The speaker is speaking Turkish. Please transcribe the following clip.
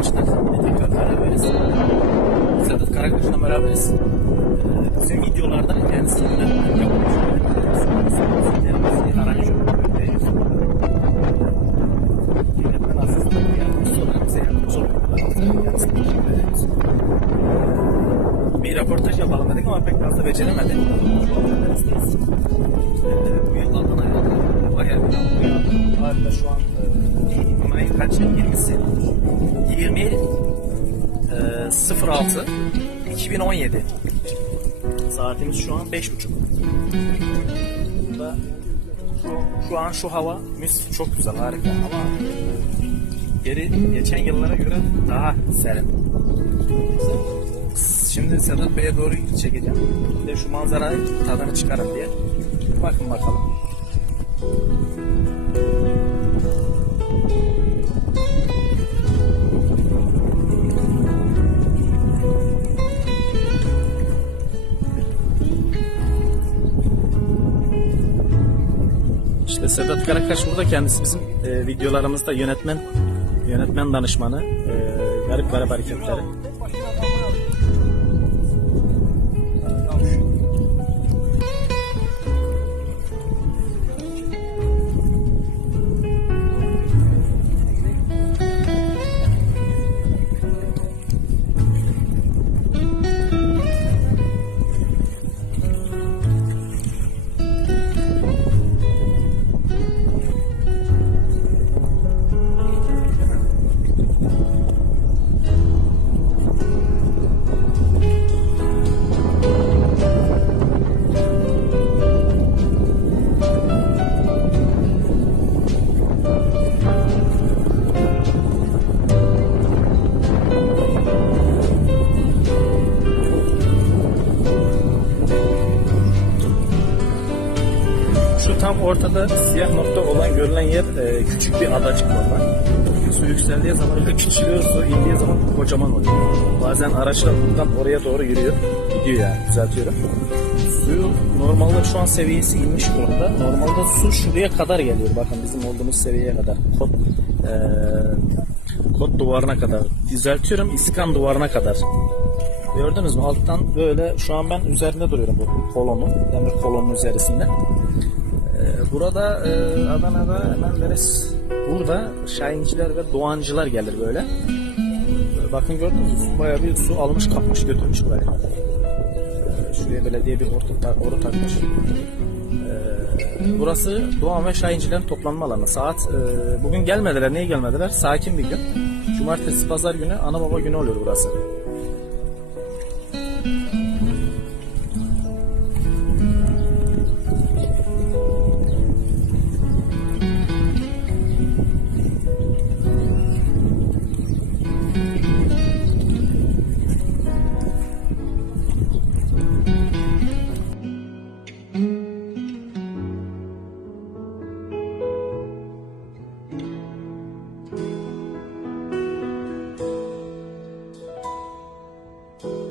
arkadaşlar. Yine tekrar beraberiz. Sedat Karakaş'la beraberiz. Ee, Bizim videolarda kendisi yönetmen röportaj yapalım dedik ama pek. Üniversiteyiz. Ee, Bu yıl Adana'ya bayağı bir. Harika şu an e, Mayın kaç? 20'si. 20 e, 06 2017. Saatimiz şu an 5.30. Burada şu, şu an şu hava mis çok güzel harika ama geri geçen yıllara göre daha serin. Şimdi Sedat Bey'e doğru çekeceğim. Bir de şu manzarayı tadını çıkarın diye. Bakın bakalım. İşte Sedat Karakaş burada kendisi bizim e, videolarımızda yönetmen yönetmen danışmanı e, garip garip hareketleri. Ortada siyah nokta olan görülen yer e, küçük bir adacık normal. Su yükseldiği zaman öyle küçülüyor, su indiği zaman kocaman oluyor. Bazen araçlar buradan oraya doğru yürüyor. Gidiyor yani, düzeltiyorum. Suyu normalde şu an seviyesi inmiş durumda. Normalde su şuraya kadar geliyor. Bakın bizim olduğumuz seviyeye kadar. Kod, e, kod duvarına kadar. Düzeltiyorum, iskan duvarına kadar. Gördünüz mü? Alttan böyle şu an ben üzerinde duruyorum bu kolonun. Demir kolonun üzerisinde. Burada e, Adana'da hemen s- burada Şahinciler ve Doğancılar gelir böyle. Bakın gördünüz mü? Bayağı bir su almış kapmış götürmüş buraya. Ee, Şuraya belediye bir ta- oru takmış. Ee, Burası Doğan ve Şahincilerin toplanma alanı. Saat e, bugün gelmediler. Niye gelmediler? Sakin bir gün. Cumartesi, pazar günü ana baba günü oluyor burası.